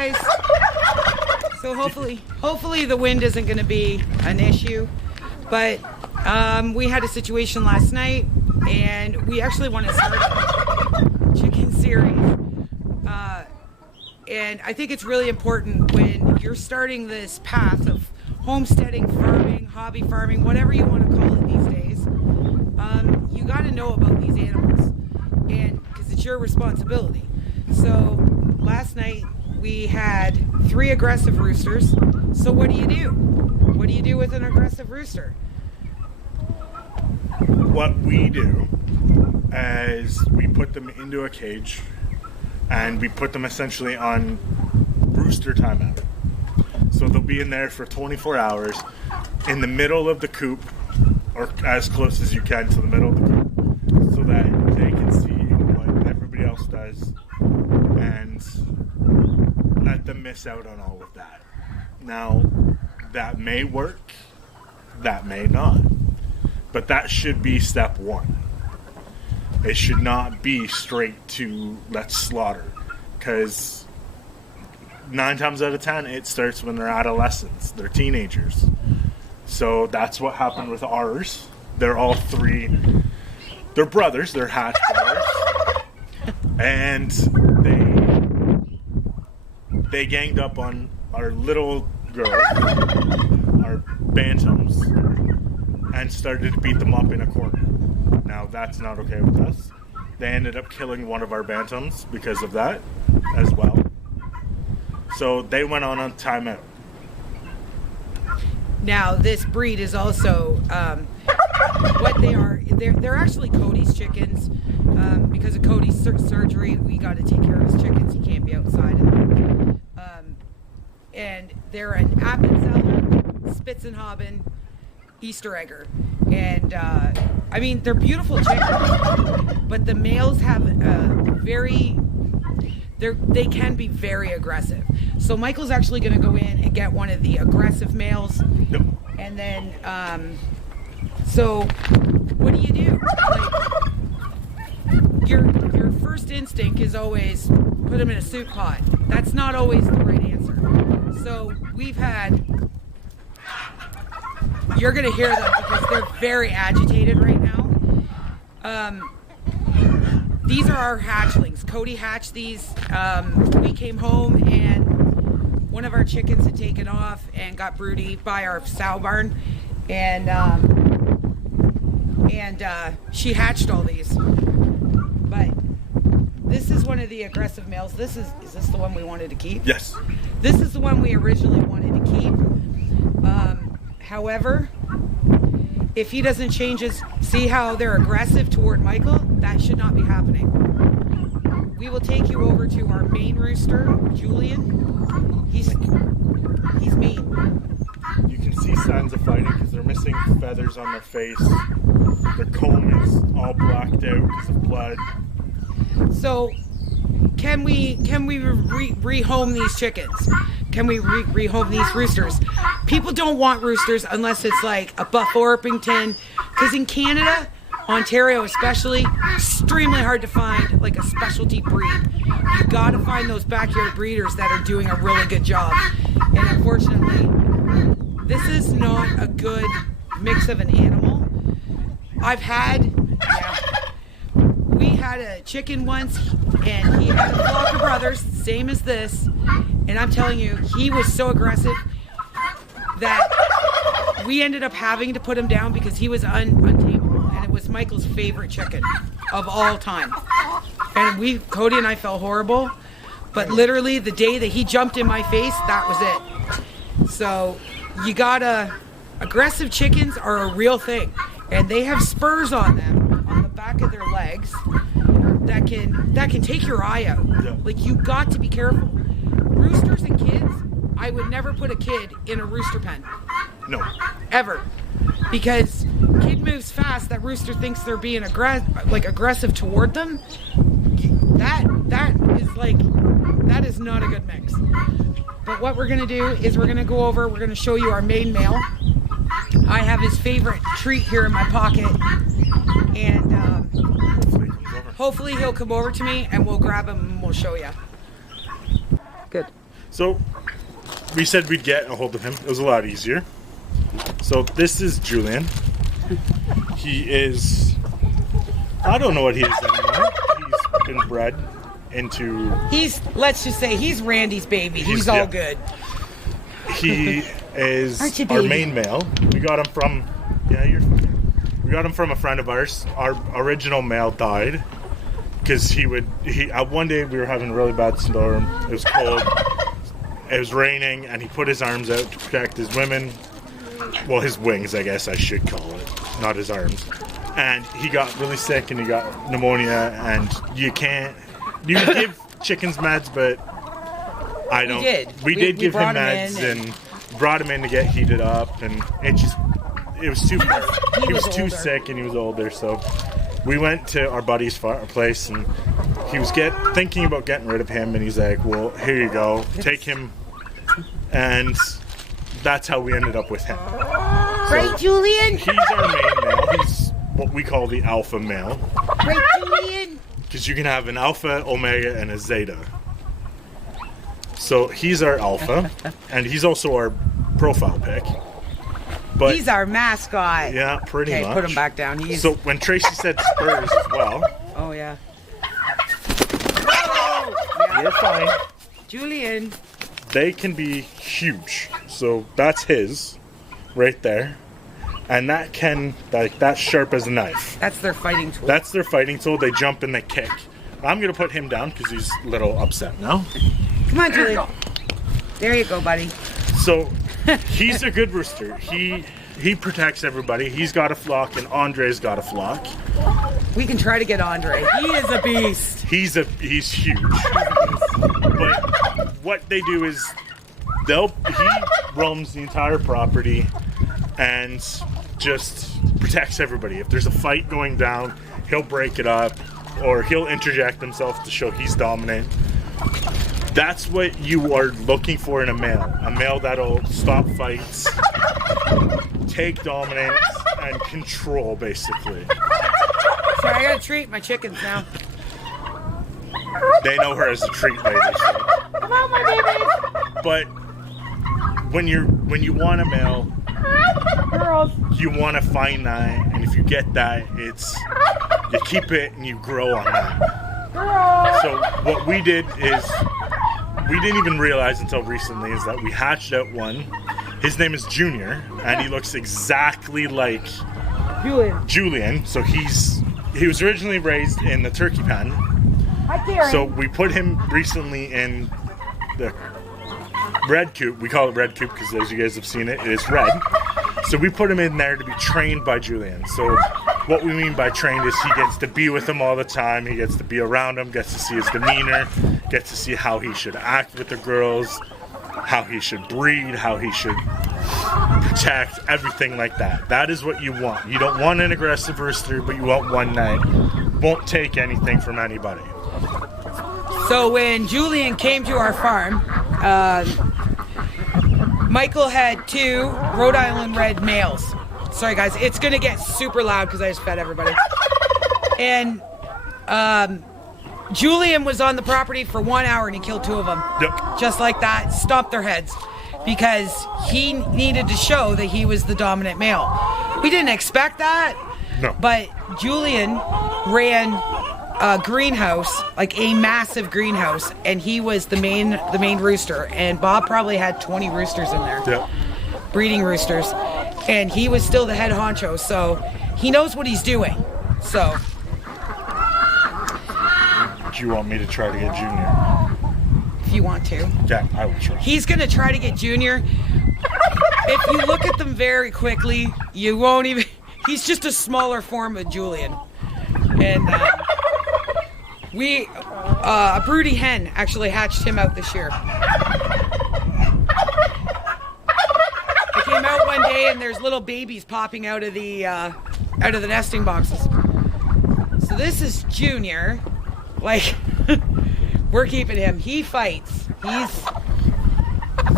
guys. So hopefully the wind isn't going to be an issue. But we had a situation last night, and we actually want to start a chicken series. And I think it's really important when you're starting this path of homesteading, farming, hobby farming, whatever you want to call it these days. You got to know about these animals, and because it's your responsibility. So last night we had 3 aggressive roosters. So what do you do? What do you do with an aggressive rooster? What we do is we put them into a cage, and we put them essentially on rooster timeout. So they'll be in there for 24 hours in the middle of the coop, or as close as you can to the middle of the coop, so that they can see what everybody else does and let them miss out on all of that. Now, that may work, that may not, but that should be step 1. It should not be straight to let's slaughter, because 9 times out of 10 it starts when they're adolescents, they're teenagers. So that's what happened with ours. They're all 3, they're brothers, they're hatch brothers, and they ganged up on our little girl, our bantams, and started to beat them up in a corner. Now that's not okay with us. They ended up killing one of our bantams because of that as well. So they went on timeout. Now this breed is also what they are. They're actually Cody's chickens. Because of Cody's surgery, we got to take care of his chickens. He can't be outside of them. And they're an Appenzeller, Spitzenhaben, Easter egger. And I mean, they're beautiful chickens, but the males have they can be very aggressive. So Michael's actually going to go in and get one of the aggressive males. Yep. And then, so what do you do? Like, your first instinct is always put them in a soup pot. That's not always the right answer. So we've had, you're going to hear them because they're very agitated right now. These are our hatchlings. Cody hatched these. We came home and one of our chickens had taken off and got broody by our sow barn, and she hatched all these. But this is one of the aggressive males. Is this the one we wanted to keep? Yes. This is the one we originally wanted to keep. However, if he doesn't change see how they're aggressive toward Michael, that should not be happening. We will take you over to our main rooster, Julian. He's mean. You can see signs of fighting because they're missing feathers on their face. Their comb is all blacked out because of blood. So, can we rehome these chickens? Can we rehome these roosters? People don't want roosters unless it's like a Buff Orpington, because in Canada, Ontario especially, extremely hard to find like a specialty breed. You got to find those backyard breeders that are doing a really good job. And unfortunately, this is not a good mix of an animal. We had a chicken once, and he had a flock of brothers, same as this. And I'm telling you, he was so aggressive that we ended up having to put him down because he was untamable. And it was Michael's favorite chicken of all time. And Cody and I felt horrible. But literally the day that he jumped in my face, that was it. So you gotta, aggressive chickens are a real thing. And they have spurs on them, on the back of their legs, that can take your eye out. Yeah. Like, you got to be careful. Roosters and kids, I would never put a kid in a rooster pen. No. Ever. Because kid moves fast, that rooster thinks they're being aggressive toward them. That is not a good mix. But what we're gonna do is we're gonna show you our main male. I have his favorite treat here in my pocket, and hopefully he'll come over to me and we'll grab him and we'll show you. Good. So we said we'd get a hold of him. It was a lot easier. So this is Julian. He is, I don't know what he is anymore. He's been bred into... let's just say, he's Randy's baby. He's all good. He is our main male. We got him from, we got him from a friend of ours. Our original male died because one day we were having a really bad storm. It was cold. It was raining, and he put his arms out to protect his women. Well, his wings, I guess I should call it, not his arms. And he got really sick, and he got pneumonia, and you can give chickens meds, but I don't. We did give him meds and brought him in to get heated up, and it was too far. He was too sick, and he was older, so we went to our buddy's place, and he was thinking about getting rid of him, and he's like, well, here you go, take him. And that's how we ended up with him. Right, Julian? He's our main male. He's what we call the alpha male. Right, Julian? Because you can have an alpha, omega, and a zeta. So he's our alpha, and he's also our profile pic. But he's our mascot. Yeah, pretty much. Put him back down. So when Tracy said spurs as well. Oh, yeah. You're fine. Julian. They can be huge. So that's his right there. And that's sharp as a knife. That's their fighting tool. That's their fighting tool. They jump and they kick. I'm going to put him down because he's a little upset now. Come on, Julian. There you go, buddy. So he's a good rooster. He protects everybody. He's got a flock, and Andre's got a flock. We can try to get Andre. He is a beast. He's huge. But what they do is he roams the entire property and just protects everybody. If there's a fight going down, he'll break it up, or he'll interject himself to show he's dominant. That's what you are looking for in a male that'll stop fights, take dominance, and control, basically. Sorry, I gotta treat my chickens now. They know her as a treat lady. So. Come on, my babies. But when you want a male, girls, you want to find that, and if you get that, you keep it and you grow on that. girls. So what we did is, we didn't even realize until recently, is that we hatched out one. His name is Junior, and he looks exactly like Julian. So he was originally raised in the turkey pen. So we put him recently in the red coop. We call it red coop because, as you guys have seen it, it is red. So we put him in there to be trained by Julian. So what we mean by trained is he gets to be with him all the time. He gets to be around him, gets to see his demeanor, gets to see how he should act with the girls, how he should breed, how he should protect, everything like that. That is what you want. You don't want an aggressive rooster, but you want one that won't take anything from anybody. So when Julian came to our farm, Michael had 2 Rhode Island red males. Sorry guys, it's gonna get super loud because I just fed everybody. And Julian was on the property for 1 hour and he killed 2 of them. Yep. Just like that, stomped their heads. Because he needed to show that he was the dominant male. We didn't expect that. No. But Julian ran a greenhouse, like a massive greenhouse, and he was the main rooster. And Bob probably had 20 roosters in there. Yep. Breeding roosters. And he was still the head honcho, so he knows what he's doing. So. Do you want me to try to get Junior? If you want to. Yeah, I will try. He's going to try to get Junior. If you look at them very quickly, you won't even... He's just a smaller form of Julian. And a broody hen actually hatched him out this year. I came out one day and there's little babies popping out of the nesting boxes. So this is Junior. Like... We're keeping him. He fights.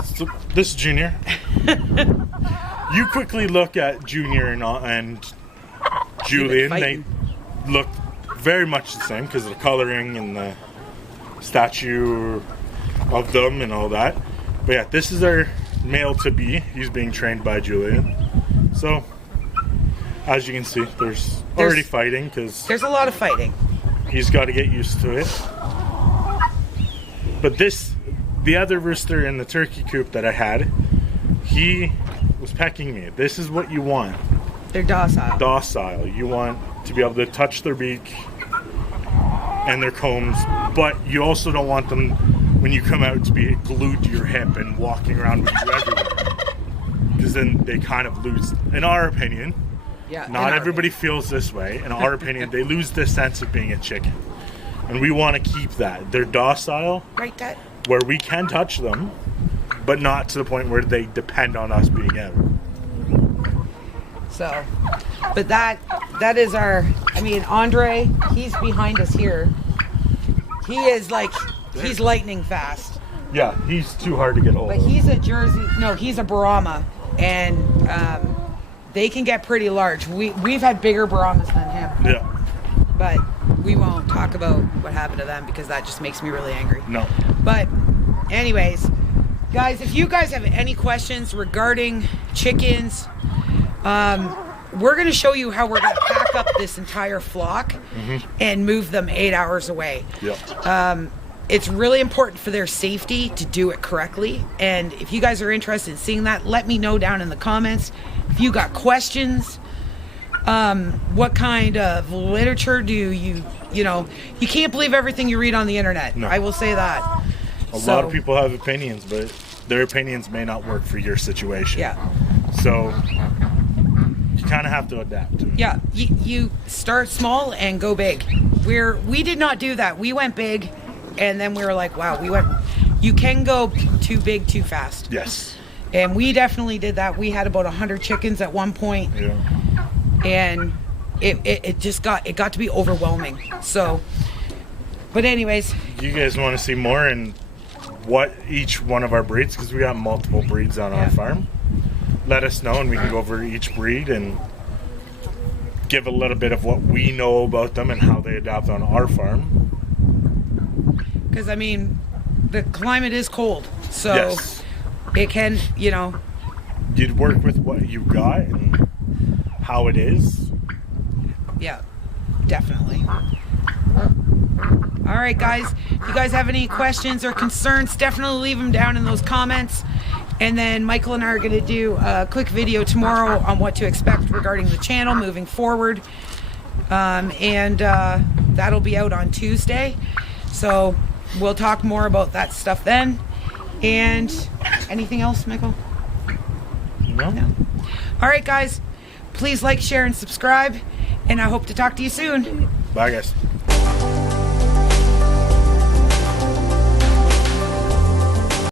So this is Junior. You quickly look at Junior and Julian. They look very much the same because of the coloring and the statue. of them and all that. But yeah, this is our male to be. He's being trained by Julian. So, as you can see, there's already fighting because there's a lot of fighting. He's got to get used to it. But the other rooster in the turkey coop that I had, he was pecking me. This is what you want. They're docile. Docile. You want to be able to touch their beak and their combs, but you also don't want them, when you come out, to be glued to your hip and walking around with you everywhere. Because then they kind of lose, in our opinion, not everybody feels this way, in our opinion, they lose the sense of being a chicken. And we want to keep that. They're docile, right, Dad? Where we can touch them, but not to the point where they depend on us being out. So, but that is our, I mean, Andre, he's behind us here. He is like, he's lightning fast. Yeah, he's too hard to get hold of. But he's a Jersey, no, he's a Brahma, and they can get pretty large. We've had bigger Brahmas than him. Yeah. But we won't talk about what happened to them because that just makes me really angry. No. But anyways, guys, if you guys have any questions regarding chickens, we're going to show you how we're going to pack up this entire flock and move them 8 hours away. Yep. It's really important for their safety to do it correctly. And if you guys are interested in seeing that, let me know down in the comments. If you got questions, what kind of literature do you can't believe everything you read on the internet. No. I will say that. A lot of people have opinions, but their opinions may not work for your situation. Yeah. So you kind of have to adapt to it. Yeah. You start small and go big. We did not do that. We went big, and then we were like, wow, you can go too big too fast. Yes. And we definitely did that. We had about 100 chickens at one point. Yeah. And it got to be overwhelming. So, but anyways, you guys want to see more in what each one of our breeds, because we got multiple breeds on our farm, let us know and we can go over each breed and give a little bit of what we know about them and how they adapt on our farm. Because I mean, the climate is cold, so yes. It can, you'd work with what you got and how it is. Yeah, definitely. All right, guys. If you guys have any questions or concerns, definitely leave them down in those comments. And then Michael and I are going to do a quick video tomorrow on what to expect regarding the channel moving forward. And that'll be out on Tuesday. So we'll talk more about that stuff then. And anything else, Michael? No. All right, guys. Please like, share, and subscribe. And I hope to talk to you soon. Bye, guys.